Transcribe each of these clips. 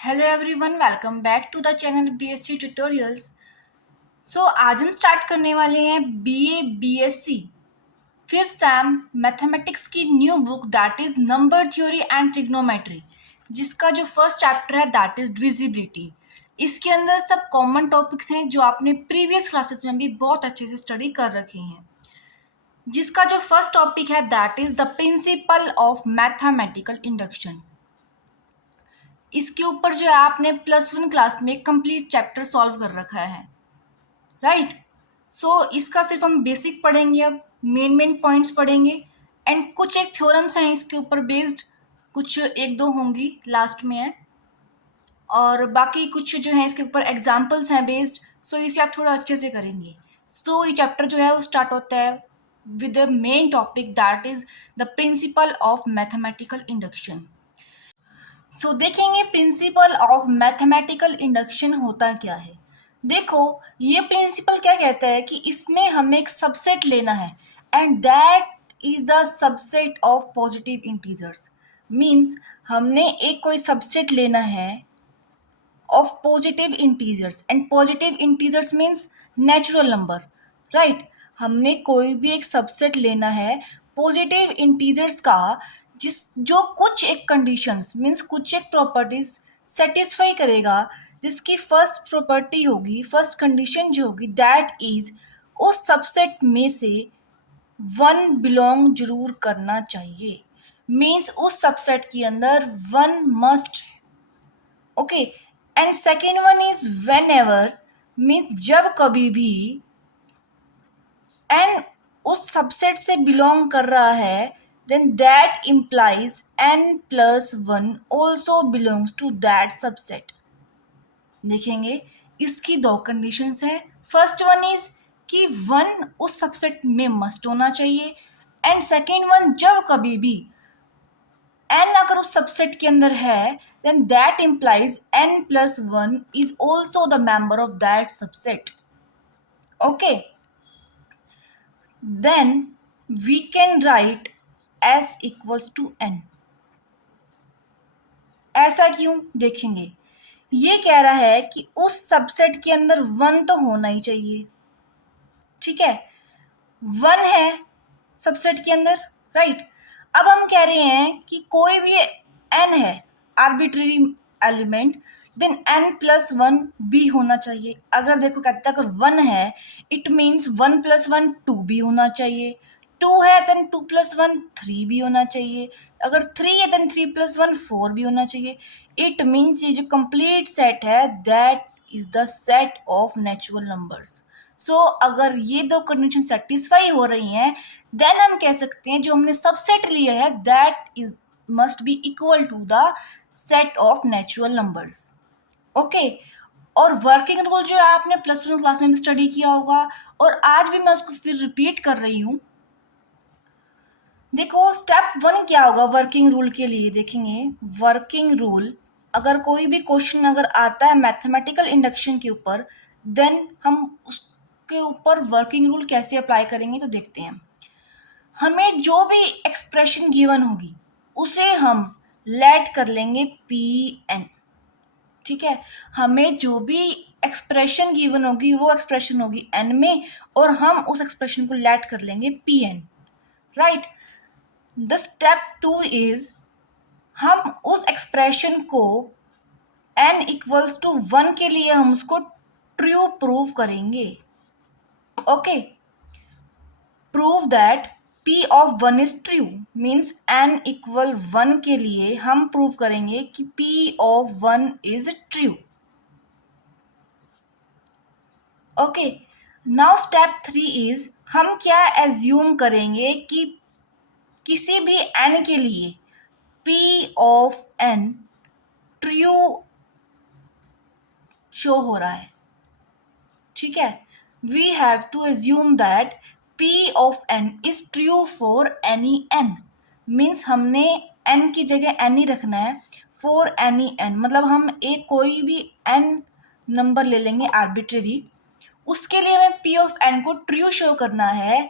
Hello everyone, welcome back to the channel BSc tutorials. आज हम start करने वाले हैं बीए बीएससी फिर सैम मैथमेटिक्स की new book that is number theory and trigonometry, जिसका जो फर्स्ट चैप्टर है दैट इज डिविजिबिलिटी। इसके अंदर सब कॉमन टॉपिक्स हैं जो आपने प्रीवियस क्लासेस में भी बहुत अच्छे से स्टडी कर रखे हैं। जिसका जो फर्स्ट टॉपिक है that is the principle of mathematical induction. इसके ऊपर जो है आपने +1 क्लास में कंप्लीट चैप्टर सॉल्व कर रखा है, राइट। इसका सिर्फ हम बेसिक पढ़ेंगे, अब मेन पॉइंट्स पढ़ेंगे एंड कुछ एक थ्योरम्स हैं इसके ऊपर बेस्ड, कुछ एक दो होंगी लास्ट में है, और बाकी कुछ जो है इसके ऊपर एग्जाम्पल्स हैं बेस्ड। इसे आप थोड़ा अच्छे से करेंगे। ये चैप्टर जो है वो स्टार्ट होता है with the main topic that is the principle of mathematical induction. देखेंगे प्रिंसिपल ऑफ मैथमेटिकल इंडक्शन होता क्या है। देखो, ये प्रिंसिपल क्या कहता है कि इसमें हमें एक सबसेट लेना है and that is the subset of positive integers. Means हमने एक कोई सबसेट लेना है of positive integers and positive integers means natural number, right. हमने कोई भी एक सबसेट लेना है पॉजिटिव इंटीजर्स का जो कुछ एक कंडीशंस मीन्स कुछ एक प्रॉपर्टीज सेटिस्फाई करेगा, जिसकी फर्स्ट प्रॉपर्टी होगी, फर्स्ट कंडीशन जो होगी दैट इज उस सबसेट में से वन बिलोंग जरूर करना चाहिए। मीन्स उस सबसेट के अंदर one must, okay. And second one is when ever, means जब कभी भी एन उस सबसेट से बिलोंग कर रहा है, then that implies n+1 also belongs to that subset. देखेंगे इसकी दो कंडीशंस है। फर्स्ट वन इज कि वन उस सबसेट में मस्ट होना चाहिए, एंड सेकेंड वन जब कभी भी n अगर उस सबसेट के अंदर है, then that implies n+1 is also the member of that subset. Okay, then we can write s equals to n. ऐसा क्यों, देखेंगे। ये कह रहा है कि उस सबसेट के अंदर वन तो होना ही चाहिए, ठीक है। वन है सबसेट के अंदर, राइट। अब हम कह रहे हैं कि कोई भी n है आर्बिट्रेरी एलिमेंट, देन n+1 भी होना चाहिए। अगर देखो कहते हैं अगर 1 है इट मीन्स 1+1 2 भी होना चाहिए, 2 है देन 2+1 3 भी होना चाहिए, अगर 3 है देन 3+1 4 भी होना चाहिए। इट मीन्स ये जो कंप्लीट सेट है that is the set of natural numbers. अगर ये दो कंडीशन सेटिस्फाई हो रही हैं, देन हम कह सकते हैं जो हमने सबसेट लिया है that is must be equal to the set of natural numbers, okay. और वर्किंग रूल जो है आपने +1 क्लास में भी स्टडी किया होगा, और आज भी मैं उसको फिर रिपीट कर रही हूँ। देखो स्टेप 1 क्या होगा वर्किंग रूल के लिए, देखेंगे वर्किंग रूल अगर कोई भी क्वेश्चन अगर आता है मैथमेटिकल इंडक्शन के ऊपर, देन हम उसके ऊपर वर्किंग रूल कैसे अप्लाई करेंगे तो देखते हैं। हमें जो भी एक्सप्रेशन गिवन होगी उसे हम लेट कर लेंगे Pn, ठीक है। हमें जो भी एक्सप्रेशन गिवन होगी वो एक्सप्रेशन होगी n में, और हम उस एक्सप्रेशन को लेट कर लेंगे Pn, right. The step 2 is हम उस एक्सप्रेशन को n इक्वल्स टू 1 के लिए हम उसको ट्रू प्रूव करेंगे, okay. Prove that P of 1 is true, means n equal 1 के लिए हम प्रूव करेंगे कि P of 1 is true, okay. Now step 3 is हम क्या एज्यूम करेंगे कि किसी भी n के लिए P of n true show हो रहा है, ठीक है। We have to assume that P of n is true for any n, means हमने n की जगह n ही रखना है फॉर एनी n, मतलब हम एक कोई भी n नंबर ले लेंगे आर्बिट्रेरी, उसके लिए हमें P ऑफ n को ट्रू शो करना है।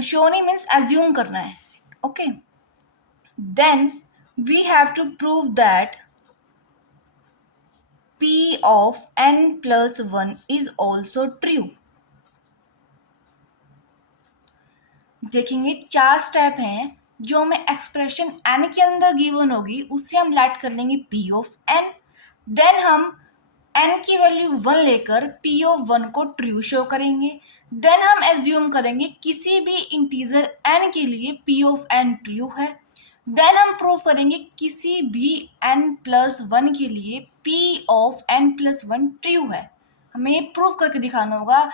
शो नहीं मीन्स एज्यूम करना है, okay. Then we have to prove that P of n plus 1 is also true. देखेंगे 4 स्टेप हैं जो हमें एक्सप्रेशन n के अंदर गिवन होगी, उससे हम लेट कर लेंगे P ऑफ n। देन हम n की वैल्यू 1 लेकर P ऑफ 1 को ट्रू शो करेंगे। देन हम एज्यूम करेंगे किसी भी इंटीजर n के लिए P ऑफ n ट्रू है। देन हम प्रूव करेंगे किसी भी n प्लस 1 के लिए P of n plus 1 true है। हमें ये प्रूव करके दिखाना होगा।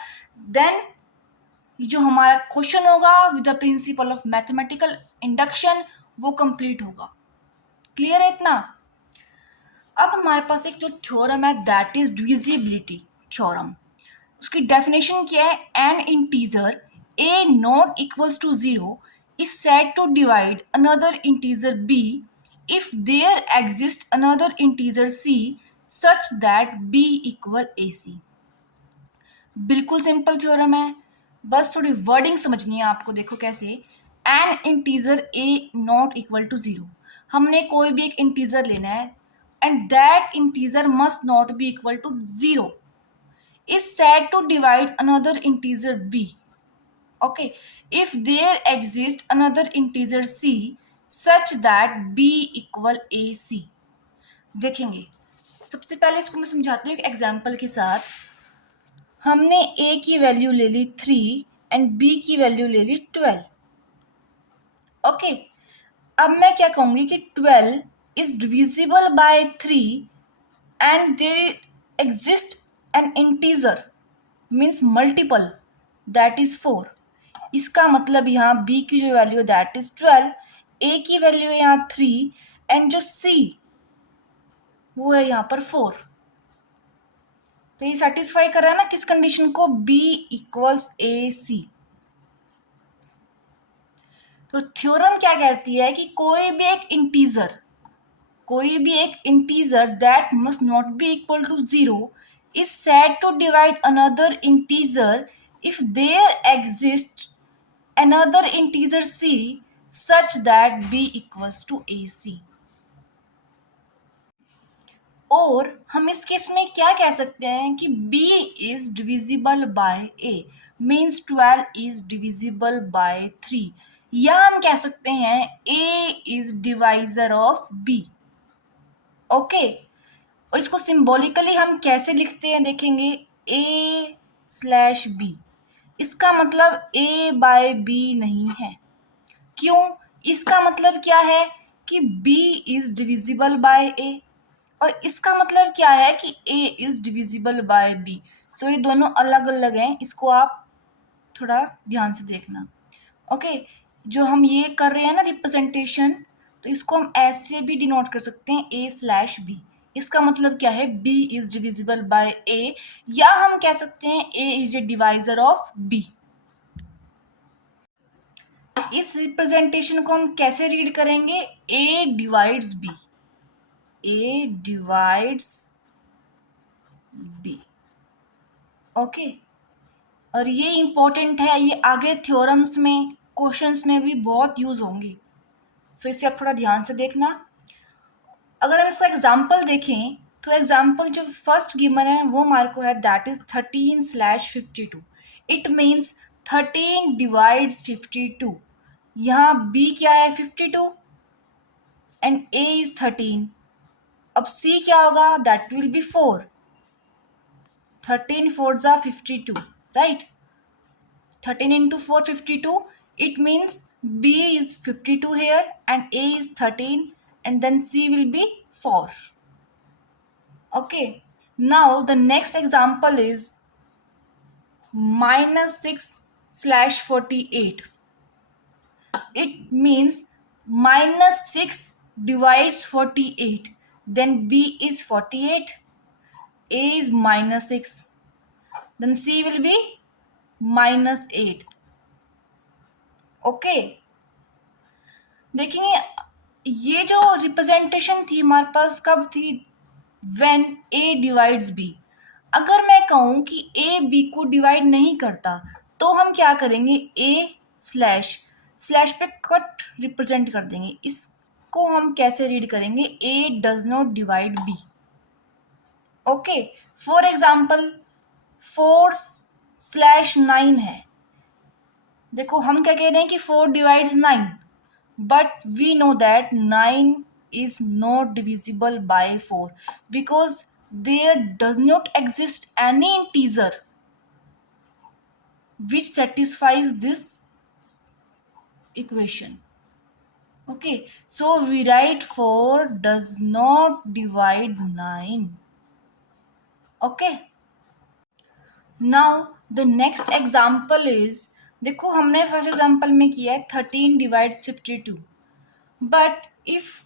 देन जो हमारा क्वेश्चन होगा with the principle of mathematical induction वो कंप्लीट होगा। क्लियर है इतना? अब हमारे पास एक जो थ्योरम है दैट इज डिविजिबिलिटी थ्योरम। उसकी डेफिनेशन क्या है? An integer a not equals to 0 is said to divide another integer b if there exists another integer c such that b equal ac। बिल्कुल सिंपल थ्योरम है, बस थोड़ी wording समझनी है आपको। देखो कैसे, an integer a not equal to 0, हमने कोई भी एक इंटीजर लेना है and that integer must not be equal to 0 is said to divide another integer b, okay, if there exists another integer c such that b equal ac। देखेंगे, सबसे पहले इसको मैं समझाती हूँ एक एग्जांपल के साथ। हमने a की वैल्यू ले ली 3 एंड b की वैल्यू ले ली 12। ओके, अब मैं क्या कहूँगी कि 12 is divisible by 3 and there exist an integer means multiple that is 4। इसका मतलब यहाँ b की जो वैल्यू दैट इज 12, a की वैल्यू है यहाँ 3 एंड जो c वो है यहाँ पर 4। तो ये सेटिस्फाई कर रहा है ना किस कंडीशन को? b equals a c. तो थ्योरम क्या कहती है कि कोई भी एक integer that must not be equal to 0 is said to divide another integer if there exist another integer c such that b equals to ac। और हम इस केस में क्या कह सकते हैं कि b is divisible by a means 12 is divisible by 3, या हम कह सकते हैं a is divisor of b। Okay, और इसको सिंबॉलिकली हम कैसे लिखते हैं देखेंगे, a/b। इसका मतलब a बाय b नहीं है। क्यों? इसका मतलब क्या है कि b is divisible bye a, और इसका मतलब क्या है कि a is divisible by b। सो ये दोनों अलग अलग हैं, इसको आप थोड़ा ध्यान से देखना। ओके, जो हम ये कर रहे हैं ना रिप्रेजेंटेशन, तो इसको हम ऐसे भी डिनोट कर सकते हैं a/b। इसका मतलब क्या है? b is divisible bye a, या हम कह सकते हैं a is a divisor of b। इस रिप्रेजेंटेशन को हम कैसे रीड करेंगे? a divides b, a divides b। Okay, और ये इंपॉर्टेंट है, ये आगे थ्योरम्स में क्वेश्चंस में भी बहुत यूज होंगे। सो इसे आप थोड़ा ध्यान से देखना। अगर हम इसका एग्जाम्पल देखें तो एग्जाम्पल जो फर्स्ट गिवन है वो हमारे को है that is 13/52। It means 13 divides 52। यहाँ b क्या है? 52 एंड a इज 13। अब c क्या होगा? That will B 4। 13 4 जा 52, right? 13 into 4 52। It means b is 52 here and a is 13 and then c will be 4. Okay, now the next example is -6/48. It means -6 divides 48, then b is 48, a is -6, then c will be -8। Okay, देखेंगे ये जो representation थी हमारे पास कब थी? When a divides b। अगर मैं कहूँ कि a b को डिवाइड नहीं करता तो हम क्या करेंगे? a// पे कट रिप्रेजेंट कर देंगे। इसको हम कैसे रीड करेंगे? a does not divide b। Okay, for example 4/9 है। देखो हम क्या कह रहे हैं कि 4 divides 9, but we know that 9 is not divisible by 4 because there does not exist any integer which satisfies this equation. Okay, so we write 4 does not divide 9. Okay, now the next example is, देखो हमने first example में किया है 13 divides 52, but if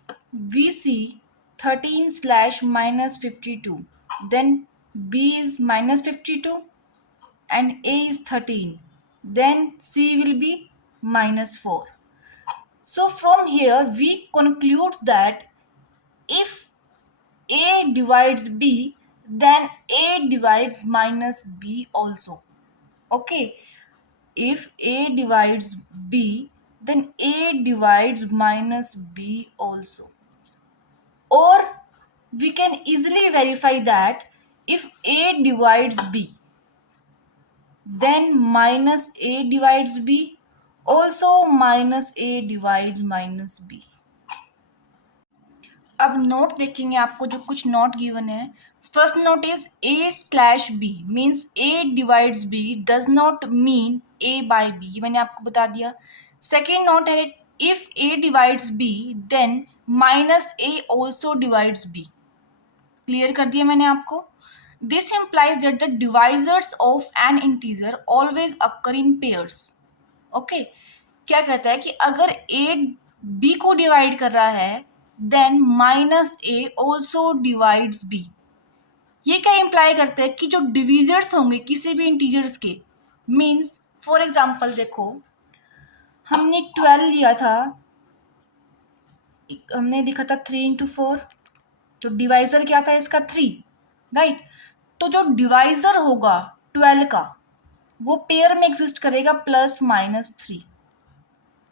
we see 13 slash minus 52, then b is minus 52 and a is 13, then c will be minus 4. So from here we conclude that if a divides b, then a divides minus b also. Okay, if a divides b, then a divides minus b also. Or we can easily verify that if a divides b, then minus a divides b, also minus a divides minus b. अब note देखेंगे, आपको जो कुछ note given है। First note is a slash b means a divides b does not mean a by b, ये मैंने आपको बता दिया। सेकेंड नोट है if a divides b then minus a also divides b, clear कर दिया मैंने आपको। This implies that the divisors of an integer always occur in pairs. Okay, क्या कहता है कि अगर a b को डिवाइड कर रहा है then minus a also divides b। ये क्या इम्प्लाई करता है कि जो डिविजर्स होंगे किसी भी इंटीजर्स के, मीन्स फॉर एग्जाम्पल देखो हमने 12 लिया था, हमने लिखा था 3 into 4, तो डिवाइजर क्या था इसका 3, राइट। तो जो डिवाइजर होगा 12 का वो पेयर में एग्जिस्ट करेगा +-3।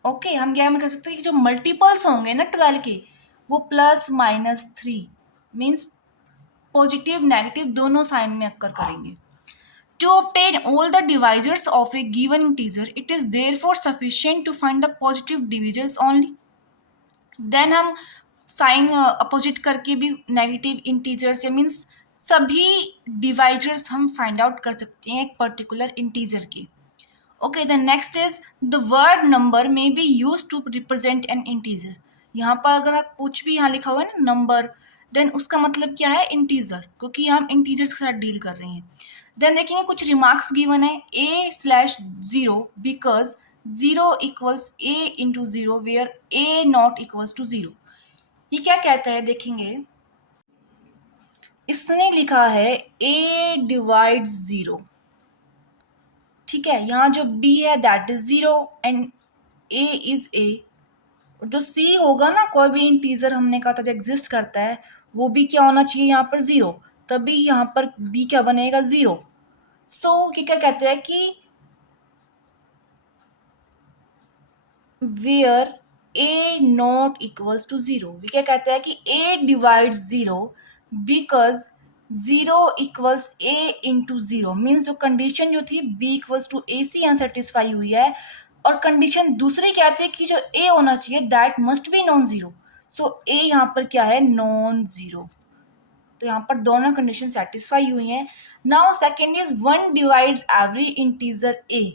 ओके, हम क्या कह सकते हैं कि जो मल्टीपल्स होंगे ना 12 के वो +-3 मीन्स पॉजिटिव नेगेटिव दोनों साइन में अक्कर करेंगे। To obtain all the divisors of a given integer, it is therefore sufficient to find the positive divisors only. Then हम साइन अपोजिट करके भी नेगेटिव इंटीजर्स या मीन्स सभी डिवाइजर्स हम find out कर सकते हैं एक पर्टिकुलर इंटीजर के। Okay, the next is the word number may be use to represent an integer. यहाँ पर अगर आप कुछ भी यहाँ लिखा हुआ है ना नंबर, देन उसका मतलब क्या है इंटीजर, क्योंकि हम इंटीजर्स के साथ डील कर रहे हैं। देन देखेंगे कुछ रिमार्क्स गिवन है a/0 because 0 equals a into 0 where a not equals to 0। ये क्या कहता है देखेंगे, इसने लिखा है a डिवाइड्स 0, ठीक है। यहाँ जो b है that is 0 and a is a। जो c होगा ना, कोई भी इंटीजर हमने कहा था जो एग्जिस्ट करता है वो भी क्या होना चाहिए यहाँ पर 0, तभी यहाँ पर b क्या बनेगा 0। सो ये क्या कहते हैं कि where a not equals to 0, ये क्या कहते हैं कि a divides 0 because 0 equals a into 0 means जो कंडीशन जो थी b equals to a c यहाँ सेटिस्फाई हुई है, और कंडीशन दूसरी क्या थी कि जो a होना चाहिए that must be non zero. So a यहाँ पर क्या है नॉन जीरो, तो यहाँ पर दोनों कंडीशन सेटिस्फाई हुई हैं। Now second is 1 divides every integer a।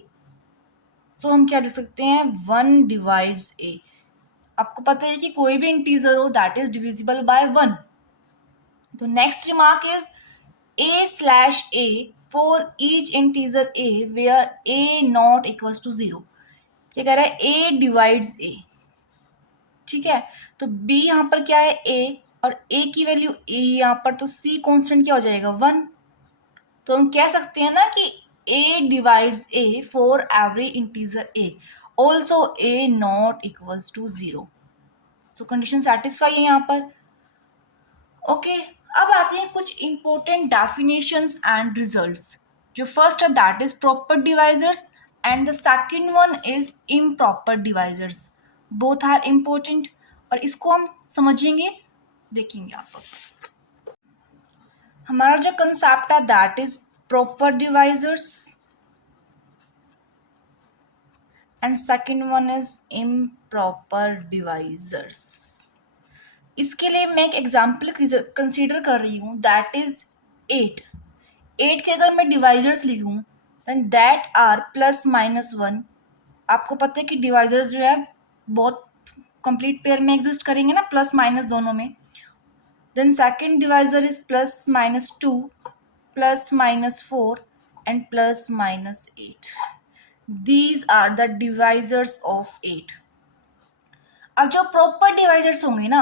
सो हम क्या लिख सकते हैं 1 डिवाइड्स a। आपको पता है कि कोई भी इंटीजर हो दैट इज डिविजिबल बाय 1। तो next remark is a/a for each integer a where a not equals to 0। क्या कह रहा है a डिवाइड्स a, ठीक है। तो b यहाँ पर क्या है a और a की वैल्यू a यहाँ पर, तो c कांस्टेंट क्या हो जाएगा 1। तो हम कह सकते हैं ना कि a divides a for every integer a, also a not equals to 0। So condition satisfy है यहाँ पर। ओके, अब आते हैं कुछ इंपॉर्टेंट डेफिनेशंस एंड रिजल्ट्स। जो फर्स्ट है that is proper divisors and the second one is improper divisors. Both are important और इसको हम समझेंगे, देखेंगे आप। हम हमारा जो कंसेप्ट है that is proper divisors and second one is improper divisors. इसके लिए मैं एक एग्जाम्पल कंसीडर कर रही हूँ दैट इज 8। 8 के अगर मैं डिवाइजर्स लिखूँ then that are plus minus 1। आपको पता है कि डिवाइजर्स जो है बहुत कंप्लीट पेयर में एग्जिस्ट करेंगे ना, प्लस माइनस दोनों में। Then second divisor is plus minus 2, plus minus 4 and plus minus 8। These are the divisors of 8। अब जो प्रॉपर डिवाइजर्स होंगे ना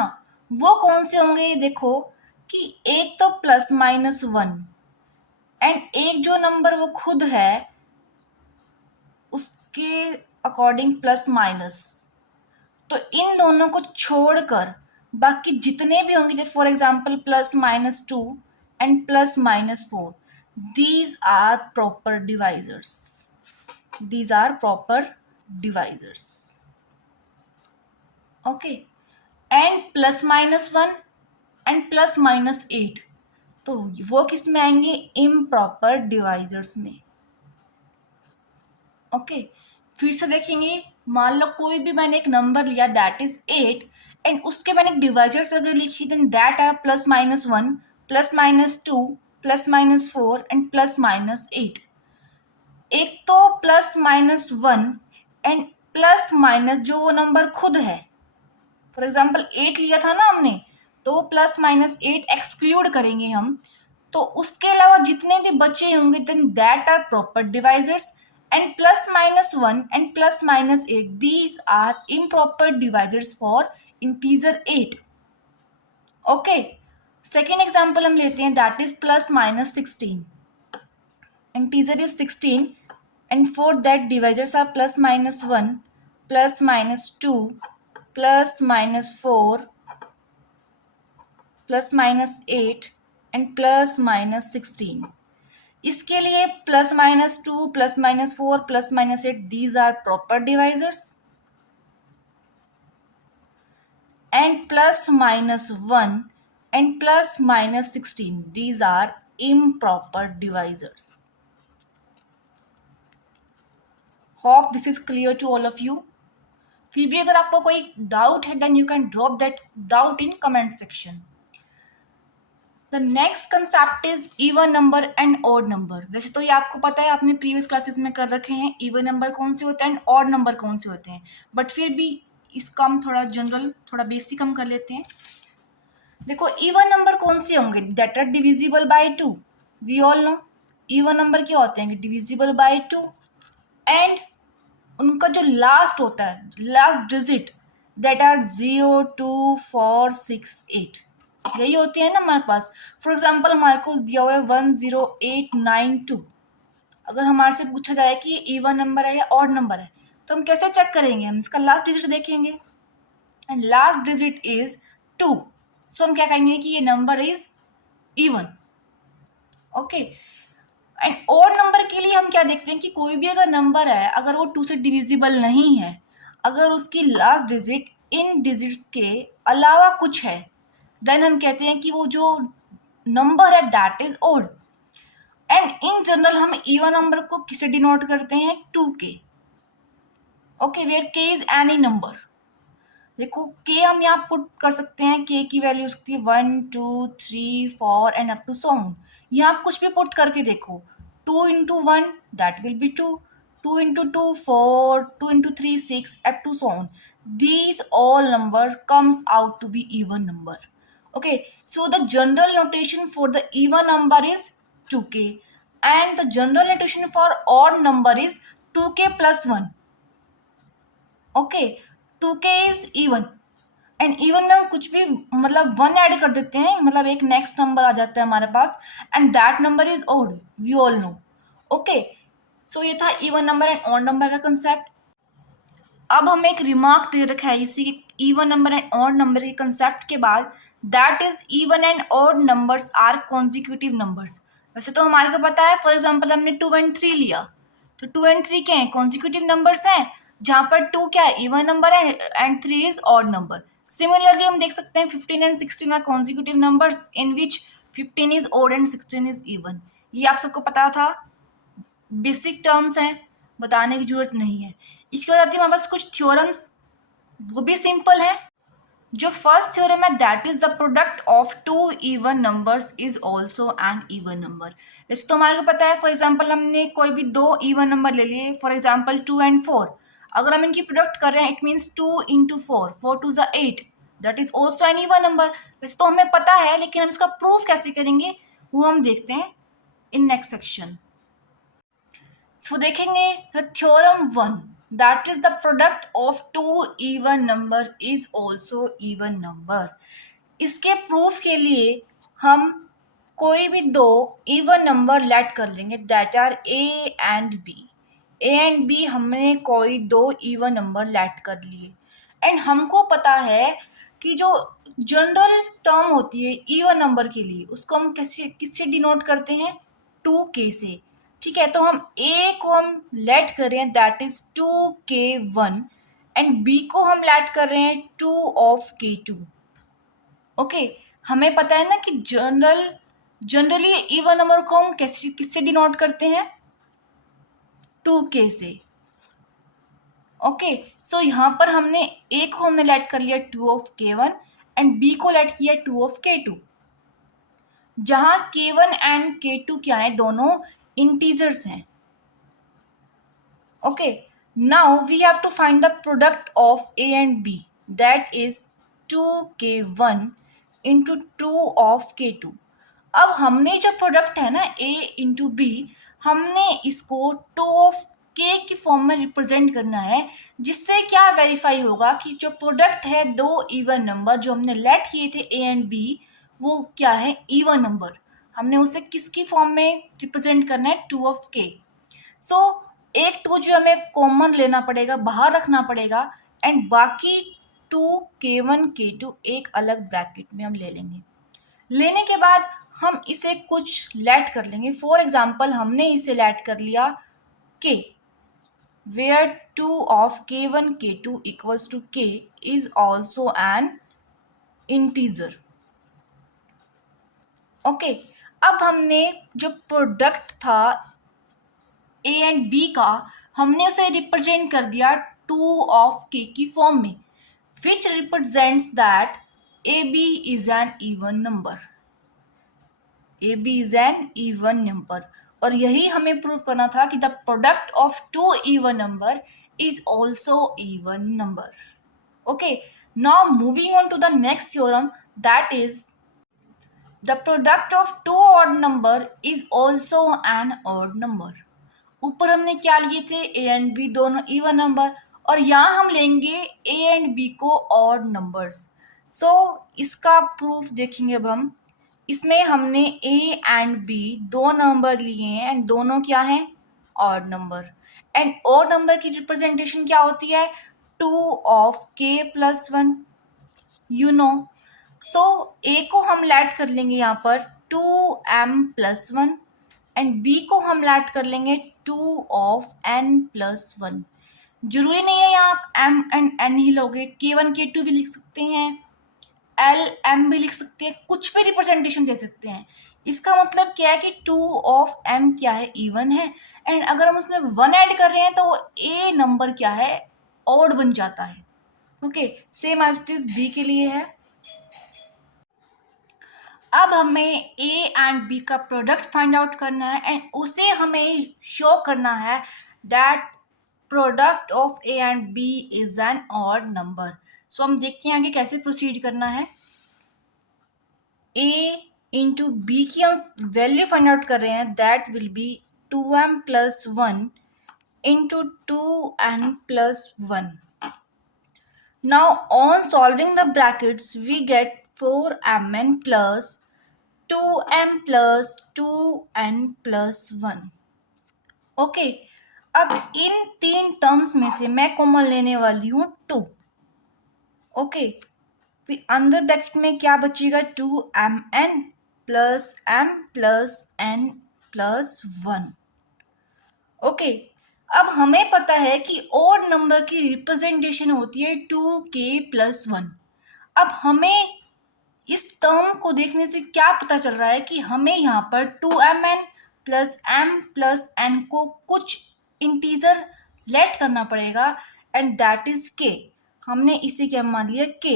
वो कौन से होंगे, ये देखो कि एक तो प्लस माइनस 1 एंड एक जो नंबर वो खुद है उसके अकॉर्डिंग प्लस माइनस। तो इन दोनों को छोड़कर बाकी जितने भी होंगे, for example plus minus 2 and plus minus 4, these are proper divisors. These are proper divisors. Okay, and plus minus 1 and plus minus 8, तो वो किस में आएंगे, इम्प्रॉपर डिवाइजर्स में। ओके, फिर से देखेंगे, मान लो कोई भी मैंने एक नंबर लिया दैट इज 8 एंड उसके मैंने डिवाइजर्स अगर लिखी then that are plus minus 1, plus minus 2, plus minus 4 and plus minus 8। एक तो plus minus 1 and plus minus जो वो नंबर खुद है, फॉर एग्जाम्पल 8 लिया था ना हमने, तो प्लस माइनस 8 एक्सक्लूड करेंगे हम, तो उसके अलावा जितने भी बचे होंगे then that are proper divisors. And plus minus 1 and plus minus 8 these are improper divisors for integer 8। Okay, second example हम लेते हैं that is plus minus 16। Integer is 16 and for that divisors are plus minus 1, plus minus 2, plus minus 4, plus minus 8 and plus minus 16। इसके लिए plus minus 2, plus minus 4, plus minus 8 these are proper divisors and plus minus 1 and plus minus 16 these are improper divisors। Hope this is clear to all of you। फिर भी अगर आपको कोई doubt है then you can drop that doubt in comment section. The next concept is even number and odd number. वैसे तो ये आपको पता है, आपने प्रीवियस क्लासेस में कर रखे हैं इवन नंबर कौन से होते हैं एंड ऑड नंबर कौन से होते हैं, बट फिर भी इसका हम थोड़ा जनरल, थोड़ा बेसिक हम कर लेते हैं। देखो इवन नंबर कौन से होंगे, that are divisible by 2। We all know even number क्या होते हैं, डिविजिबल बाय 2 एंड उनका जो लास्ट होता है, लास्ट डिजिट, दैट आर 0, 2, 4, 6, 8, यही होती है ना हमारे पास। फॉर एग्जाम्पल हमारे को दिया हुआ है 10892। अगर हमारे से पूछा जाए कि ये इवन नंबर है या ऑड नंबर है तो हम कैसे चेक करेंगे, हम इसका लास्ट डिजिट देखेंगे एंड लास्ट डिजिट इज 2, सो हम क्या कहेंगे कि ये number is even. Okay, and odd number के लिए हम क्या देखते हैं कि कोई भी अगर नंबर है, अगर वो 2 से डिविजिबल नहीं है, अगर उसकी लास्ट डिजिट इन डिजिट्स के अलावा कुछ है, देन हम कहते हैं कि वो जो नंबर है that is odd. And in general हम इवन नंबर को किसे डिनोट करते हैं, 2 के। ओके, वेयर के इज एनी नंबर। देखो के हम यहाँ पुट कर सकते हैं, के की वैल्यू हो सकती है 1, 2, 3, 4 and up to so on. यहाँ आप कुछ भी पुट करके देखो, 2 into 1 that will be 2, 2 into 2 4, 2 into 3 6 up to so on। These all numbers comes out to be even number। Okay, so the general notation for the even number is 2k and the general notation for odd number is 2k plus 1। Okay, 2k is even and even में हम कुछ भी मतलब 1 add कर देते हैं, मतलब एक नेक्स्ट नंबर आ जाता है हमारे पास and that number is odd, we all know. Okay, so ये था even number and odd number का कंसेप्ट। अब हमें एक रिमार्क दे रखा है इसी even number and odd number के कंसेप्ट के बाद, that is even and odd numbers are consecutive numbers. वैसे तो हमारे को पता है, फॉर एग्जाम्पल हमने 2 and 3 लिया, तो 2 and 3 क्या है, कॉन्जिक्यूटिव नंबर्स हैं, जहाँ पर 2 क्या है, इवन नंबर है and 3 is odd number. Similarly हम देख सकते हैं 15 and 16 are consecutive numbers in which 15 is odd and 16 is even. ये आप सबको पता था, बेसिक टर्म्स हैं, बताने की जरूरत नहीं है। इसके बाद आती है हमारे पास कुछ थ्योरम्स, वो भी सिंपल है। जो फर्स्ट थ्योरम है that is the product of two even numbers is also an even number. वैसे तो हमारे को पता है, फॉर एग्जाम्पल हमने कोई भी दो इवन नंबर ले लिए, फॉर एग्जाम्पल 2 and 4। अगर हम इनकी प्रोडक्ट कर रहे हैं इट मीन्स 2 into 4, 4 2 ज़ा 8, that is also an even number. वैसे तो हमें पता है, लेकिन हम इसका प्रूफ कैसे करेंगे वो हम देखते हैं इन नेक्स्ट सेक्शन। सो देखेंगे the theorem 1 that is the product of two even number is also even number. इसके प्रूफ के लिए हम कोई भी दो इवन नंबर लेट कर लेंगे that are a and b. A and b हमने कोई दो इवन नंबर लेट कर लिए, एंड हमको पता है कि जो जनरल टर्म होती है इवन नंबर के लिए उसको हम किससे डिनोट करते हैं, 2k से। ठीक है, तो हम ए को हम लेट कर रहे हैं that is 2k1 and B को हम लेट कर रहे हैं 2 of k2। ओके, हमें पता है ना कि जनरली इवन नंबर को हम किससे डिनोट करते हैं, 2k से। ओके, सो यहाँ पर हमने ए को हमने लेट कर लिया 2 of k1 एंड बी को लेट किया 2 of k2, जहाँ k1 एंड k2 क्या है, दोनों इंटीजर्स हैं। Okay, now we have to find the product of a and b that is 2k1 into 2 of k2। अब हमने जो प्रोडक्ट है ना a इंटू b, हमने इसको 2 of k की फॉर्म में रिप्रेजेंट करना है, जिससे क्या वेरीफाई होगा कि जो प्रोडक्ट है दो इवन नंबर जो हमने लेट किए थे a एंड b, वो क्या है, इवन नंबर। हमने उसे किसकी फॉर्म में रिप्रेजेंट करना है, 2 of k। सो एक 2 जो हमें कॉमन लेना पड़ेगा, बाहर रखना पड़ेगा, एंड बाकी 2k1 k2 एक अलग ब्रैकेट में हम ले लेंगे। लेने के बाद हम इसे कुछ लेट कर लेंगे। फॉर एग्जाम्पल हमने इसे लेट कर लिया k, where 2 of k1 k2 equals to k is also an integer. Okay, अब हमने जो प्रोडक्ट था a एंड b का, हमने उसे रिप्रेजेंट कर दिया 2 of k की फॉर्म में, which represents that ab is an even number. ab is an even number, और यही हमें प्रूव करना था कि the product of two even number is also even number. Okay, now moving on to the next theorem that is the product of two odd number is also an odd number. ऊपर हमने क्या लिए थे, a and b दोनों even number, और यहाँ हम लेंगे ए एंड बी को ऑड नंबर्स। सो इसका प्रूफ देखेंगे अब हम। इसमें हमने ए एंड बी दो नंबर लिए हैं एंड दोनों क्या हैं, odd number. And odd number की रिप्रेजेंटेशन क्या होती है, 2 of k plus 1, you know. So A को हम लेट कर लेंगे यहाँ पर 2m+1 एंड बी को हम लेट कर लेंगे 2 of n+1। जरूरी नहीं है यहाँ आप m एंड n ही लोगे, k1 k2 भी लिख सकते हैं, एल एम भी लिख सकते हैं, कुछ भी रिप्रेजेंटेशन दे सकते हैं। इसका मतलब क्या है कि 2 of m क्या है, इवन है, एंड अगर हम उसमें 1 ऐड कर रहे हैं तो ए नंबर क्या है, ऑड बन जाता है। Okay, same as it is B के लिए है। अब हमें ए एंड बी का प्रोडक्ट फाइंड आउट करना है एंड उसे हमें शो करना है that product of A and B is an odd number. So हम देखते हैं आगे कैसे प्रोसीड करना है। ए इंटू बी की हम वैल्यू फाइंड आउट कर रहे हैं, that will B 2m+1 into 2n+1। Now on solving the brackets we get 4mn plus 2m plus 2n+1। Okay, अब इन तीन टर्म्स में से मैं कॉमन लेने वाली हूँ 2। ओके, फिर अंदर ब्रैकेट में क्या बचेगा, 2mn plus m plus n plus 1। Okay, अब हमें पता है कि ऑड नंबर की रिप्रेजेंटेशन होती है 2k+1। अब हमें इस टर्म को देखने से क्या पता चल रहा है कि हमें यहाँ पर 2mn plus m plus n को कुछ इंटीजर लेट करना पड़ेगा एंड दैट इज k। हमने इसे क्या मान लिया k,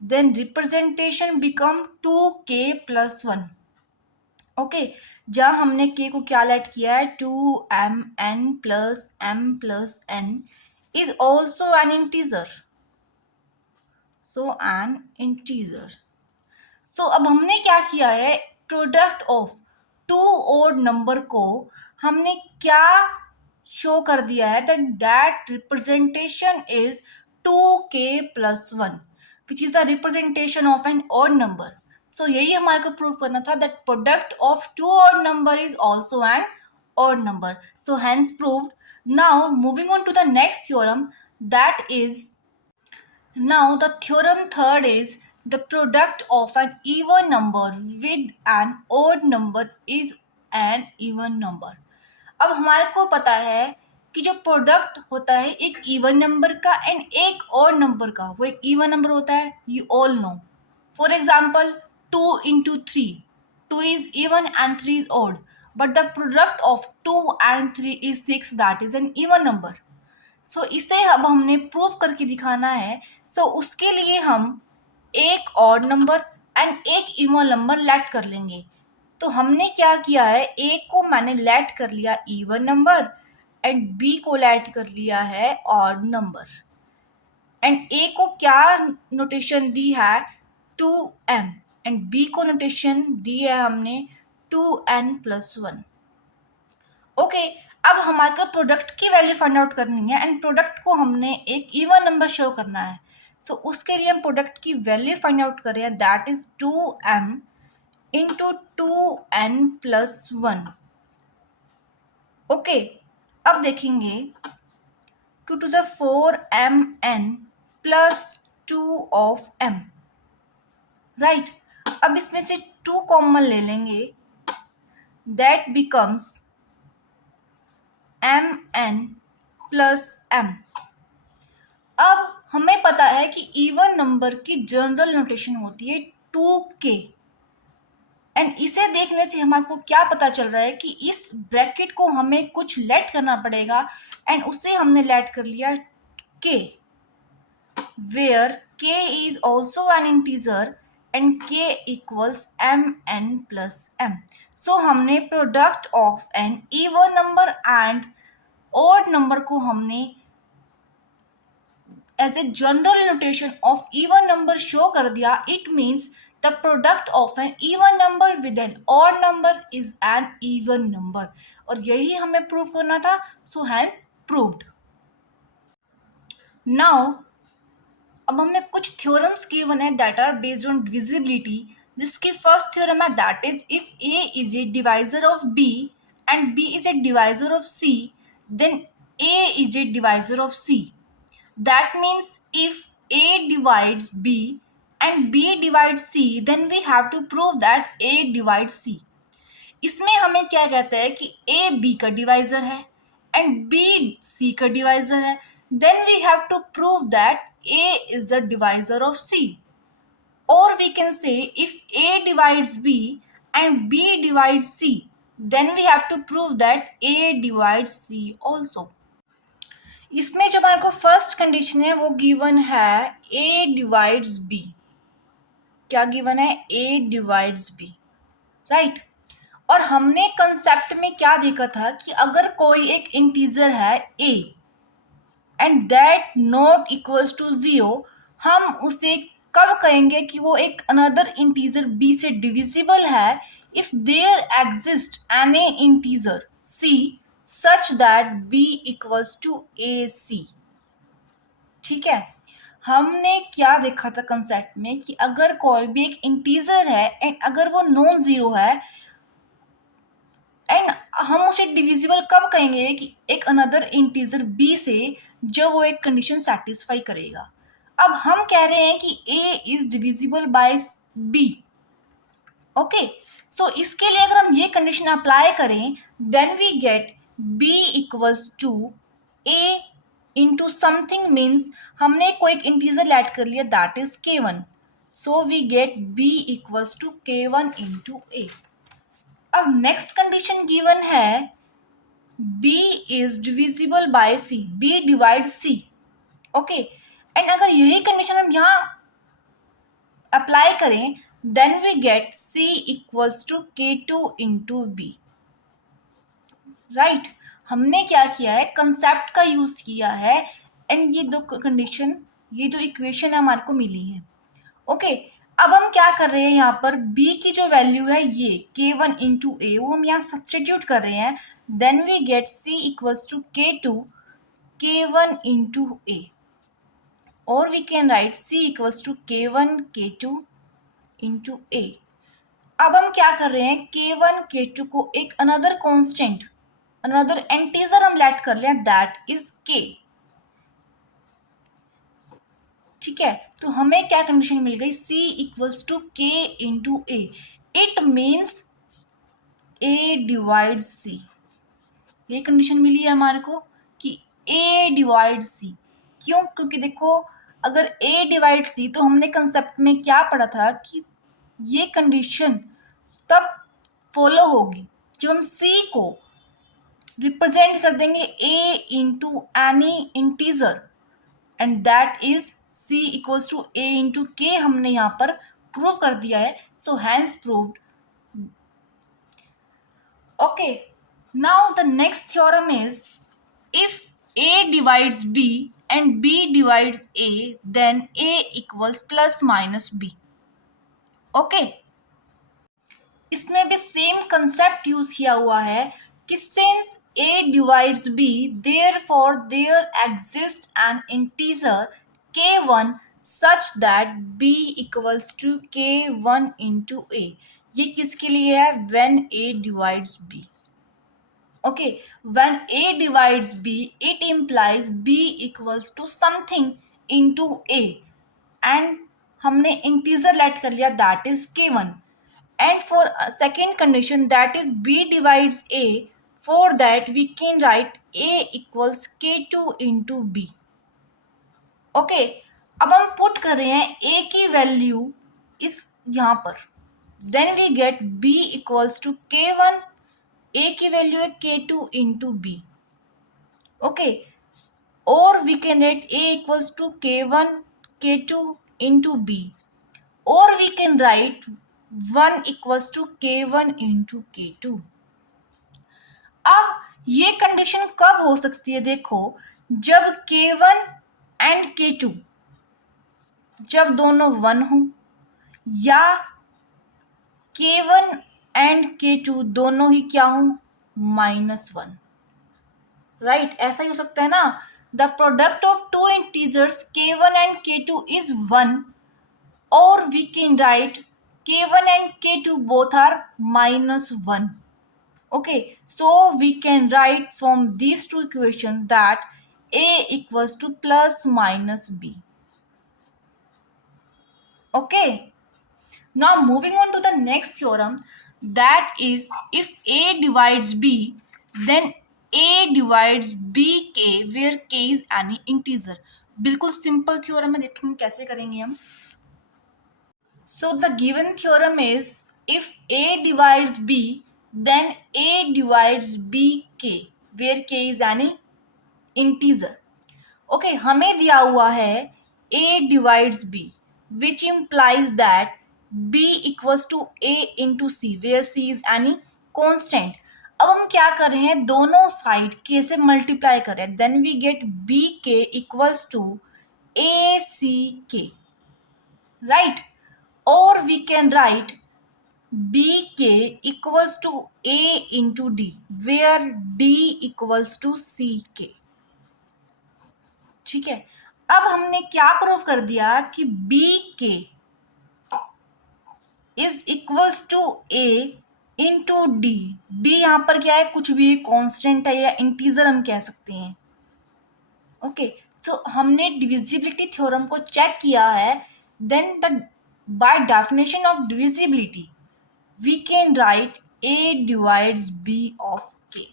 then representation become 2k plus 1। Okay, जहाँ हमने k को क्या लेट किया है 2mn plus m plus n is also an integer, so an integer. So अब हमने क्या किया है, product of two odd number को हमने क्या शो कर दिया है, that representation is 2k plus 1 which is the representation of an odd number. So यही हमारे को प्रूव करना था that product of two odd number is also an odd number. So hence proved. Now moving on to the next theorem, that is now the theorem third is the product of an even number with an odd number is an even number। अब हमारे को पता है कि जो product होता है एक इवन नंबर का एंड एक ऑड नंबर का, वो एक इवन नंबर होता है, you all know. For example 2 into 3, 2 is even and 3 is odd, but the product of 2 and 3 is 6, that is an even number। सो इसे अब हमने प्रूव करके दिखाना है। सो उसके लिए हम एक ऑड नंबर एंड एक इवन नंबर लेट कर लेंगे। तो हमने क्या किया है, ए को मैंने लेट कर लिया इवन नंबर एंड बी को लेट कर लिया है ऑड नंबर, एंड ए को क्या नोटेशन दी है 2m एंड बी को नोटेशन दी है हमने 2n प्लस 1। ओके, अब हमारे को प्रोडक्ट की वैल्यू फाइंड आउट करनी है एंड प्रोडक्ट को हमने एक इवन नंबर शो करना है। सो उसके लिए हम प्रोडक्ट की वैल्यू फाइंड आउट कर रहे हैं, that is 2m into 2n plus 1। Okay, अब देखेंगे 2 to the 4mn plus 2 of m, right. अब इसमें से 2 कॉमन ले लेंगे, that becomes mn plus m। अब हमें पता है कि इवन नंबर की जनरल नोटेशन होती है 2k, एंड इसे देखने से हमारे क्या पता चल रहा है कि इस ब्रैकेट को हमें कुछ लेट करना पड़ेगा एंड उसे हमने लेट कर लिया k, where k is also an integer and k equals mn plus m। So हमने product of an even number and odd number को हमने as a general notation of even number show कर दिया। It means the product of an even number with an odd number is an even number, और यही हमें prove करना था। सो hence proved. Now अब हमें कुछ थ्योरम्स गिवन है that are based on divisibility, जिसकी फर्स्ट थ्योरम है that is if a is a divisor of b and b is a divisor of c, then a is a divisor of c। That means if a divides b and b divides c, then we have to prove that a divides c। इसमें हमें क्या कहता है कि a b का divisor है and b c का divisor है, then we have to prove that a is a divisor of c, or we can say if a divides b and b divides c, then we have to prove that a divides c also। इसमें जो हमारे को first condition है वो given है a divides b। क्या given है, a divides b, right. और हमने कंसेप्ट में क्या देखा था कि अगर कोई एक इंटीजर है a and that not equals to 0, हम उसे कब कहेंगे कि वो एक अनदर इंटीजर b से डिविजिबल है, if there exist any integer c such that b equals to ac। ठीक है, हमने क्या देखा था कंसेप्ट में कि अगर कोई भी एक इंटीजर है एंड अगर वो नॉन जीरो है एंड हम उसे डिविजिबल कब कहेंगे कि एक अनदर इंटीजर b से, जब वो एक कंडीशन सेटिस्फाई करेगा। अब हम कह रहे हैं कि a is divisible by b। Okay, so इसके लिए अगर हम ये कंडीशन अप्लाई करें, then we get b equals to a into something, means हमने कोई एक इंटीजर लेट कर लिया that is k1, So we get B equals to K1 into A. अब नेक्स्ट कंडीशन गिवन है B is divisible by C. B divides C. Okay and अगर यही condition हम यहाँ अप्लाई करें then we get C equals to K2 into b. Right, हमने क्या किया है, कंसेप्ट का यूज किया है एंड ये दो कंडीशन, ये जो इक्वेशन है हमारे को मिली है. ओके अब हम क्या कर रहे हैं, यहाँ पर b की जो वैल्यू है ये k1 इंटू ए वो हम यहाँ सब्सटीट्यूट कर रहे हैं. Then we get c equals to k2 k1 into A और we can write c equals to k1 k2 into A. अब हम क्या कर रहे हैं, k1 k2 को एक अनदर कॉन्स्टेंट, अनदर इंटीजर हम लेट कर लें, दैट इज k. ठीक है, तो हमें क्या कंडीशन मिल गई, c equals to k into a. It means a divide c. ये कंडीशन मिली है हमारे को कि a डिवाइड c. क्यों, क्योंकि देखो अगर a डिवाइड c तो हमने कंसेप्ट में क्या पढ़ा था कि ये कंडीशन तब फॉलो होगी जब हम c को रिप्रेजेंट कर देंगे a into any integer and that is c equals to a into k. हमने यहाँ पर प्रूव कर दिया है, so hence proved. Okay now the next theorem is if a divides b and b divides a then a equals plus minus b. ओके इसमें भी same concept use किया हुआ है कि since a divides b therefore there exists an integer k1 such that b equals to k1 into a. ये किसके लिए है, when a divides b. okay when a divides b it implies b equals to something into a and हमने integer let कर लिया that is k1. and for a second condition that is b divides a, for that we can write a equals k2 into b. Okay अब हम put कर रहे हैं a की value इस यहाँ पर, then we get b equals to k1. a की वैल्यू है k2 इंटू b. ओके और we can write a equals to k1 k2 into b और we can write 1 equals to k1 into k2. अब ये condition कब हो सकती है, देखो जब k1 एंड k2 जब दोनों 1 हो या k1 एंड k2 दोनों ही क्या हो, -1. राइट ऐसा ही हो सकता है ना. The product of two integers k1 and k2 is 1 और we can write k1 and k2 both are -1. okay so we can write from these two equations that a equals to plus minus b. okay now moving on to the next theorem, that is if a divides b then a divides bk where k is any integer. बिल्कुल simple theorem है, देखते हैं कैसे करेंगे हम. So the given theorem is if a divides b then a divides bk where k is any integer. Okay हमें दिया हुआ है a divides b which implies that b equals to a into c where c is any constant. अब हम क्या कर रहे हैं, दोनों साइड k से मल्टीप्लाई कर रहे हैं, then we get bk equals to ack. right or we can write bk equals to a into d where d equals to ck. ठीक है, अब हमने क्या प्रूव कर दिया कि bk is equals to a into d. d यहाँ पर क्या है, कुछ भी कांस्टेंट है या इंटीजर हम कह सकते हैं. ओके सो हमने डिविजिबिलिटी थ्योरम को चेक किया है, then the by definition of divisibility we can write a divides b of k.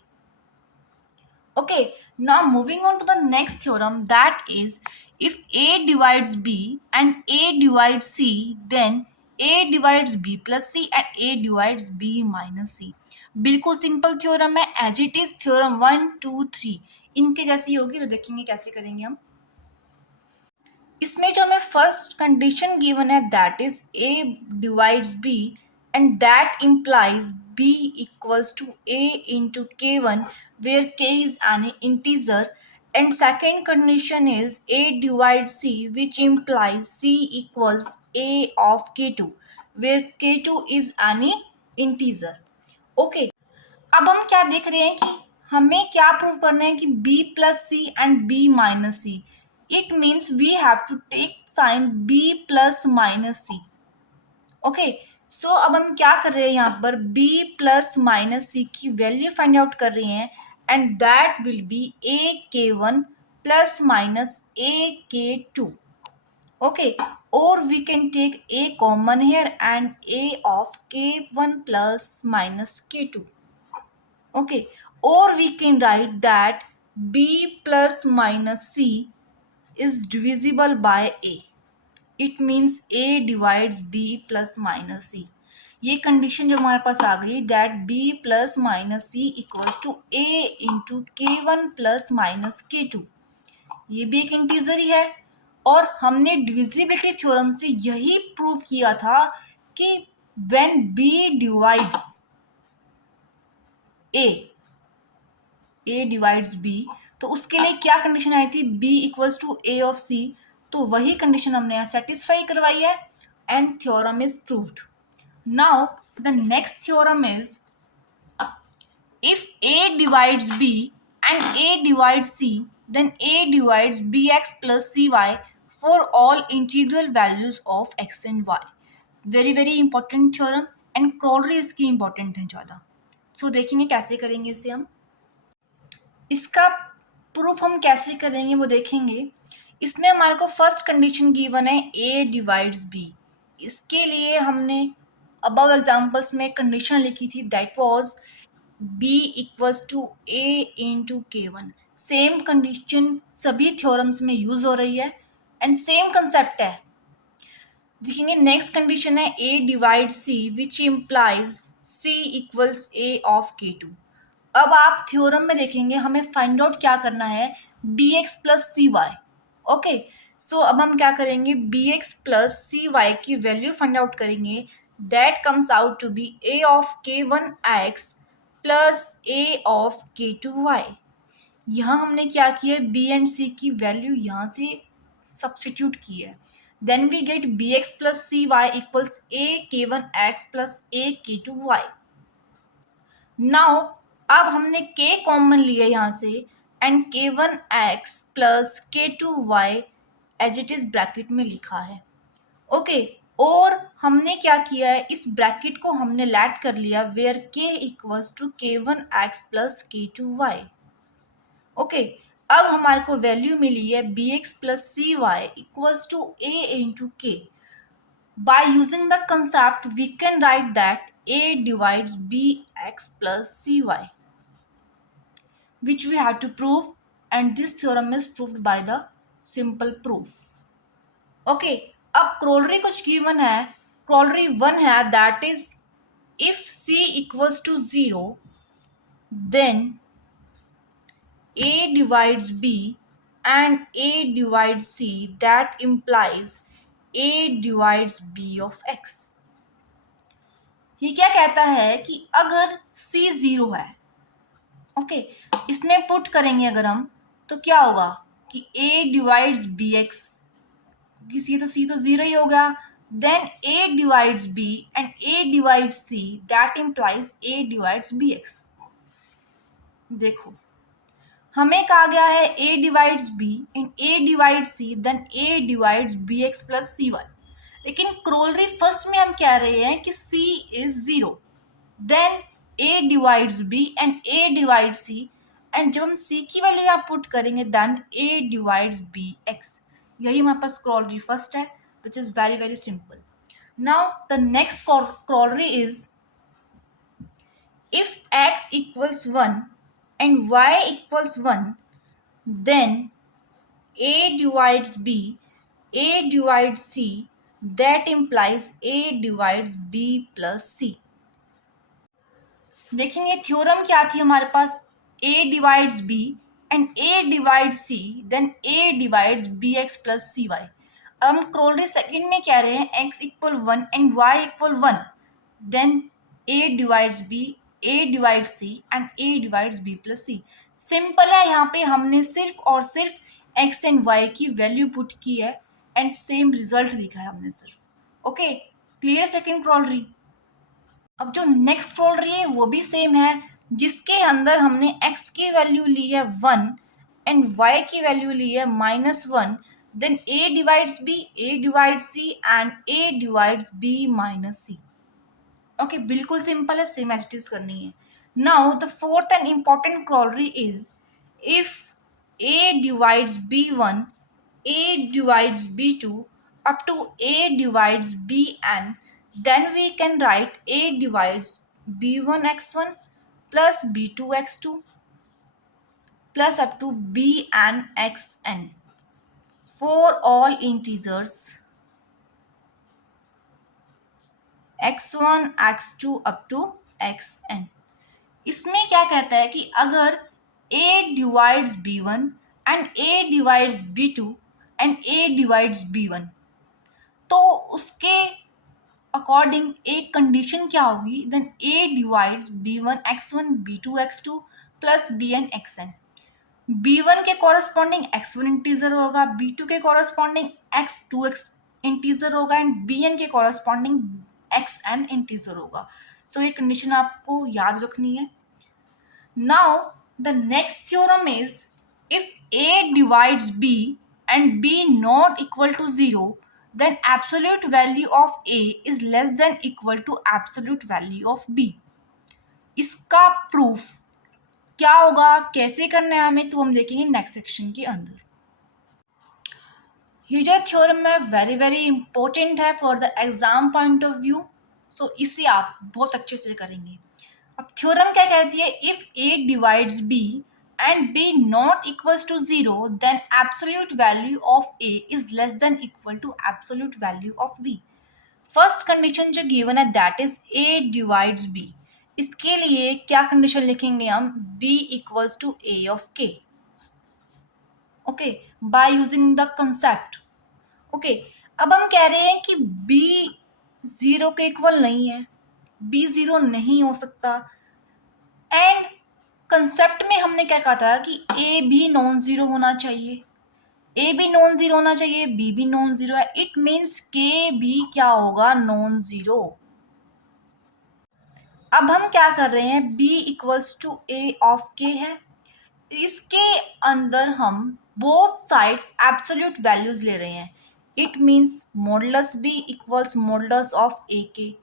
Okay, now moving on to the next theorem, that is, if A divides B and A divides C, then A divides B plus C and A divides B minus C. बिल्कुल simple theorem है, as it is theorem 1 2 3 इनके जैसी होगी। तो देखेंगे कैसे करेंगे हम। इसमें जो हमें फर्स्ट कंडीशन गिवन है that is A divides B and that implies B equals to A into K1 where K is an integer, and second condition is A divides C which implies C equals A of K2 where K2 is any integer. Okay, अब हम क्या देख रहे हैं कि हमें क्या prove करना है कि b plus C and b minus C, it means we have to take sign b plus minus C. Okay, so अब हम क्या कर रहे हैं, यहाँ पर b प्लस माइनस सी की वैल्यू फाइंड आउट कर रहे हैं and that will be a k1 plus minus a k2। Okay, और we can take a common here and a of k1 plus minus k2। Okay, or we can write that b plus minus c is divisible by a. It means a divides b plus minus c. ये condition जब हमारे पास आ गई that b plus minus c equals to a into k one plus minus k two, ये भी एक integer ही है। और हमने डिविजिबिलिटी थ्योरम से यही प्रूव किया था कि when b divides a divides b, तो उसके लिए क्या कंडीशन आई थी, b equals to a of c। तो वही कंडीशन हमने यहाँ सेटिस्फाई करवाई है and theorem is proved. Now the next theorem is if a divides b and a divides c, then a divides bx plus cy for all integral values of x and y. Very very important theorem and corollary इसकी important है ज़्यादा। सो देखेंगे कैसे करेंगे इसे हम। इसका proof हम कैसे करेंगे वो देखेंगे। इसमें हमारे को फर्स्ट कंडीशन गिवन है a डिवाइड्स b। इसके लिए हमने अबव एग्जांपल्स में कंडीशन लिखी थी that was b equals to a into k1। Same condition सभी थ्योरम्स में यूज हो रही है एंड सेम कंसेप्ट है। देखेंगे नेक्स्ट कंडीशन है a divide c which implies c equals a of k2। अब आप थ्योरम में देखेंगे हमें फाइंड आउट क्या करना है, bx plus c y. Okay, so अब हम क्या करेंगे, bx प्लस सी वाई की वैल्यू फाइंड आउट करेंगे that comes out to be a of k1 x plus a of k2 y। यहाँ हमने क्या किया है, b एंड c की वैल्यू यहाँ से सब्सटीट्यूट की है, then we get bx plus c y equals a k1 x plus a k2 y। Now अब हमने k कॉमन लिया यहाँ से and k1x plus k2y as it is bracket में लिखा है। ओके, और हमने क्या किया है, इस ब्रैकेट को हमने लैट कर लिया where k equals to k1x plus k2y। Okay, अब हमारे को वैल्यू मिली है bx plus c y equals to a into k। By using the concept, we can write that a divides bx plus cy, which we have to prove, and this theorem is proved by the simple proof. Okay, अब corollary कुछ given है, corollary 1 है that is if c equals to 0, then a divides b and a divides c, that implies a divides b of x। ये क्या कहता है कि अगर c 0 है, ओके, इसमें पुट करेंगे अगर हम तो क्या होगा कि a डिवाइड्स बी एक्स, क्योंकि c तो 0 ही होगा, देन a divides b and a divides c, that implies a divides b x. देखो हमें कहा गया है a divides b and a divides c, then a divides b x plus c y. लेकिन क्रोलरी फर्स्ट में हम कह रहे हैं कि c is 0, then a divides b and a divides c, and जब हम c की वैल्यू यहाँ पुट करेंगे then a divides b x। यही हमारे पास क्रोलरी फर्स्ट है which is very very simple. Now the next corollary is if x equals 1, and y equals 1, then A divides B, A divides C, that implies A divides B plus C. देखेंगे theorem क्या थी हमारे पास, A divides B and A divides C, then A divides BX plus CY. अब हम क्रोलरी second में कह रहे हैं x equal 1 and y equal 1, then A divides B, A divides C and A divides B प्लस C. सिंपल है, यहाँ पे हमने सिर्फ और सिर्फ x एंड y की वैल्यू पुट की है एंड सेम रिजल्ट लिखा है हमने सिर्फ. Okay, clear second corollary. अब जो नेक्स्ट क्रोलरी है वो भी सेम है, जिसके अंदर हमने x की वैल्यू ली है 1 एंड y की वैल्यू ली है -1, then a divides b, a divides c and a divides b माइनस c. ओके, बिल्कुल सिंपल है, सेम एज इट इज करनी है. Now the fourth and important corollary is if a divides b1, a divides b2 up to a divides bn, then we can write a divides b1 x1 plus b2 x2 plus up to bn xn for all integers x1 x2 up to xn. इसमें क्या कहता है कि अगर a divides b1 and a divides b2 and a divides b1, तो उसके according एक condition क्या होगी, then a divides b1 x1 b2 x2 plus bn xn. b1 के कॉरस्पॉन्डिंग x1 इंटीजर होगा, b2 के कॉरस्पॉन्डिंग x2 x इंटीजर होगा and bn के कॉरस्पॉन्डिंग xn इंटीजर होगा. सो ये कंडीशन आपको याद रखनी है. Now the next theorem is if a divides b and b not equal to 0, then absolute value of a is less than equal to absolute value of b. इसका proof क्या होगा, कैसे करना है हमें, तो हम देखेंगे नेक्स्ट सेक्शन के अंदर. ये जो थ्योरम है वेरी वेरी इंपॉर्टेंट है for the exam point of view, so इसे आप बहुत अच्छे से करेंगे. अब थ्योरम क्या कहती है, if a divides b and b not equals to 0, then absolute value of a is less than equal to absolute value of b. First condition जो गिवन है that is a divides b. इसके लिए क्या condition लिखेंगे हम, b equals to a of k. Okay, by using the concept. Okay, अब हम कह रहे हैं कि b 0 के इक्वल नहीं है, b 0 नहीं हो सकता एंड कंसेप्ट में हमने क्या कहा था कि a भी नॉन जीरो होना चाहिए, a भी नॉन जीरो होना चाहिए, b भी नॉन जीरो है. इट मीन्स k भी क्या होगा, नॉन जीरो. अब हम क्या कर रहे हैं, b equals to a of k है. इसके अंदर हम बोथ साइड्स एब्सोल्यूट वैल्यूज ले रहे हैं. It means modulus b equals modulus of a k.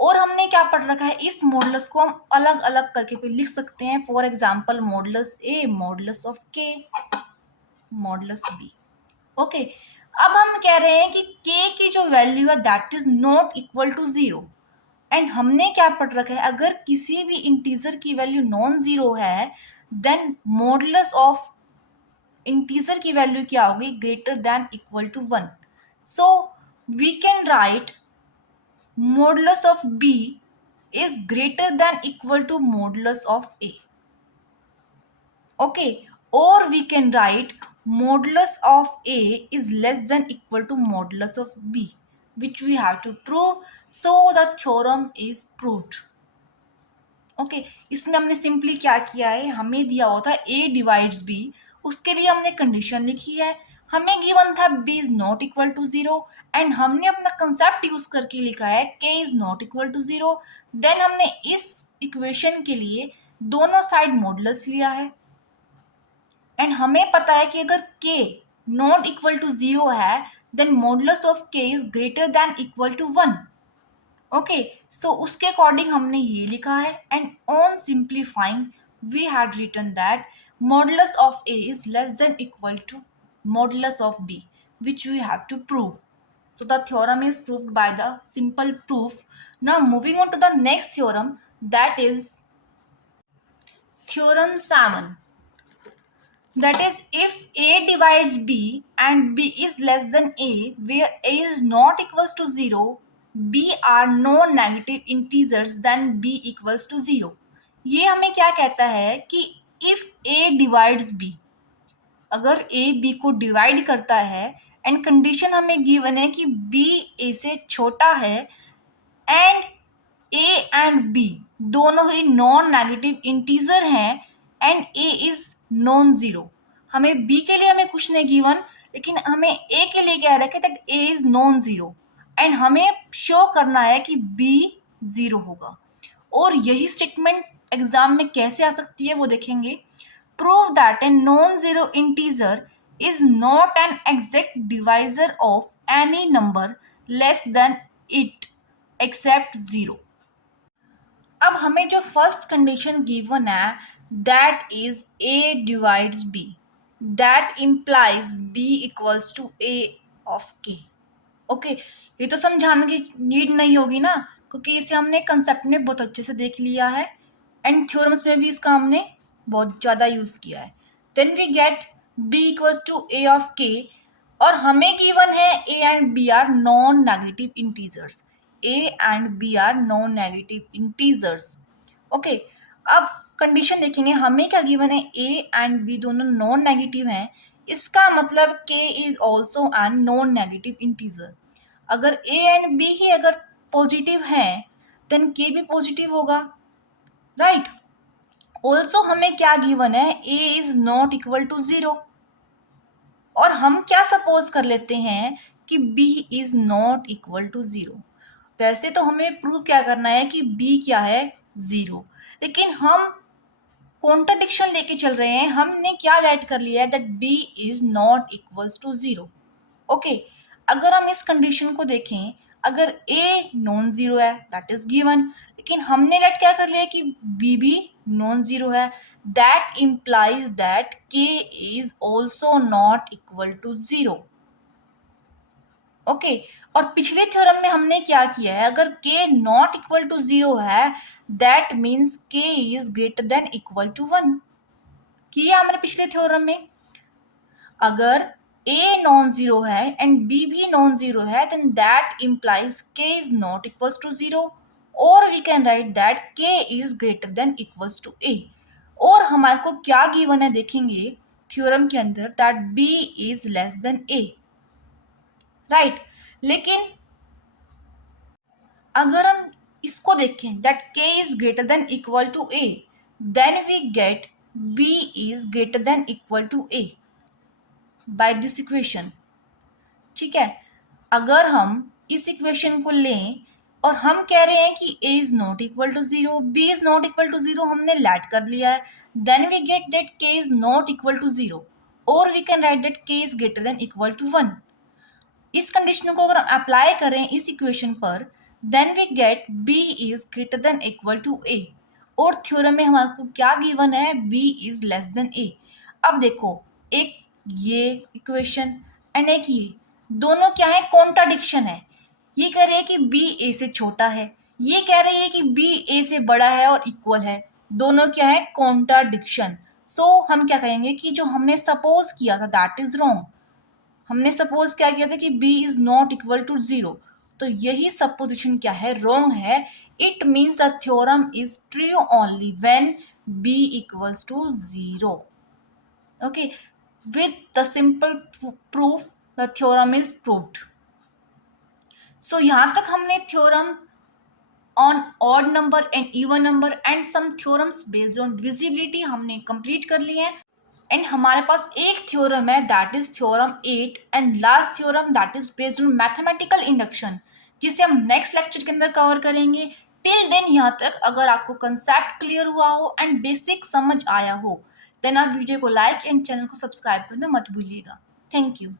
और हमने क्या पढ़ रखा है, इस मॉडुलस को हम अलग अलग करके भी लिख सकते हैं. For example modulus a modulus of k modulus b. Okay, अब हम कह रहे हैं कि k की जो वैल्यू है that is not equal to 0 and हमने क्या पढ़ रखा है, अगर किसी भी इंटीजर की वैल्यू नॉन जीरो है देन मॉडुलस ऑफ इंटीजर की वैल्यू क्या होगी, greater than equal to 1. So we can write modulus of b is greater than equal to modulus of a. Okay, or we can write modulus of a is less than equal to modulus of b, which we have to prove. So the theorem is proved. Okay, इसमें हमने simply क्या किया है, हमें दिया हुआ था a divides b, उसके लिए हमने कंडीशन लिखी है. हमें गिवन था b is not equal to 0 and हमने अपना कंसेप्ट यूज करके लिखा है k is not equal to 0. Then हमने इस इक्वेशन के लिए दोनों साइड मॉडुलस लिया है एंड हमें पता है कि अगर k नॉट इक्वल टू 0 है then modulus of k is greater than equal to 1. Okay, so उसके अकॉर्डिंग हमने ये लिखा है and on simplifying we had written that modulus of a is less than equal to modulus of b, which we have to prove. So the theorem is proved by the simple proof. Now moving on to the next theorem, that is Theorem 7. That is, if A divides B and B is less than A, where A is not equals to 0, B are non-negative integers, then B equals to 0. ये हमें क्या कहता है कि if A divides B, अगर A B को divide करता है एंड कंडीशन हमें गिवन है कि B A से छोटा है एंड A एंड B दोनों ही नॉन नेगेटिव इंटीजर हैं and A is non zero. हमें B के लिए हमें कुछ नहीं गिवन, लेकिन हमें A के लिए क्या रखे that A is non zero and हमें शो करना है कि B जीरो होगा। और यही स्टेटमेंट एग्जाम में कैसे आ सकती है वो देखेंगे। Prove that a non zero integer is not an exact divisor of any number less than it except zero. अब हमें जो फर्स्ट कंडीशन गिवन है that is A divides B, that implies B equals to A of K। Okay, ये तो समझाने की need नहीं होगी ना, क्योंकि इसे हमने कंसेप्ट में बहुत अच्छे से देख लिया है एंड थ्योरम्स में भी इसका हमने बहुत ज़्यादा यूज़ किया है। Then we get B equals to A of K, और हमें गिवन है A and B are non negative integers. A and B are non negative integers. Okay, अब कंडीशन देखेंगे, हमें क्या गिवन है A एंड B दोनों नॉन नेगेटिव हैं, इसका मतलब K is also an non negative integer. अगर A एंड B ही अगर पॉजिटिव हैं देन K भी पॉजिटिव होगा, राइट। ऑल्सो हमें क्या गिवन है A is not equal to zero, और हम क्या सपोज कर लेते हैं कि B is not equal to zero. वैसे तो हमें प्रूव क्या करना है कि B क्या है जीरो, लेकिन हम कॉन्ट्राडिक्शन लेके चल रहे हैं। हमने क्या लेट कर लिया है that B is not equals to zero. Okay, अगर हम इस कंडीशन को देखें, अगर A नॉन जीरो है दैट इज गिवन, लेकिन हमने लेट क्या कर लिया कि B भी नॉन जीरो है, that implies that K is also not equal to zero. Okay, और पिछले थ्योरम में हमने क्या किया है, अगर K not equal to zero है that means K is greater than equal to one. किया हमने पिछले थ्योरम में। अगर A नॉन जीरो है एंड B भी नॉन जीरो है then that implies K is not equals to zero, और we can write that K is greater than equals to A। और हमारे को क्या गिवन है देखेंगे थ्योरम के अंदर that B is less than A, right. लेकिन अगर हम इसको देखें that K is greater than equal to A, then we get B is greater than equal to A by this equation. ठीक है, अगर हम इस इक्वेशन को लें और हम कह रहे हैं कि A is not equal to zero, B is not equal to zero, हमने लेट कर लिया है, then we get that K is not equal to zero, और we can write that K is greater than equal to one. इस condition को अगर हम apply करें इस इक्वेशन पर then we get B is greater than equal to A, और theorem में हमारे को क्या गिवन है B is less than A। अब देखो, एक ये इक्वेशन एंड एक ये, दोनों क्या है कॉन्ट्राडिक्शन है। ये कह रही है कि B A से छोटा है, ये कह रही है कि B A से बड़ा है और इक्वल है, दोनों क्या है कॉन्ट्राडिक्शन। सो हम क्या कहेंगे कि जो हमने सपोज किया था दैट इज रॉन्ग। हमने सपोज क्या किया था कि B is not equal to zero, तो यही सपोजिशन क्या है रॉन्ग है। It means the theorem is true only when B equals to zero. Okay, with the simple proof the theorem is proved. So यहाँ तक हमने theorem on odd number and even number and some theorems based on divisibility हमने complete कर लिए हैं, and हमारे पास एक थ्योरम है that is theorem 8 and last theorem that is based on mathematical induction, जिसे हम नेक्स्ट लेक्चर के अंदर कवर करेंगे। टिल देन यहाँ तक अगर आपको कंसेप्ट क्लियर हुआ हो एंड बेसिक समझ आया हो देन आप वीडियो को लाइक एंड चैनल को सब्सक्राइब करना मत भूलिएगा। Thank you.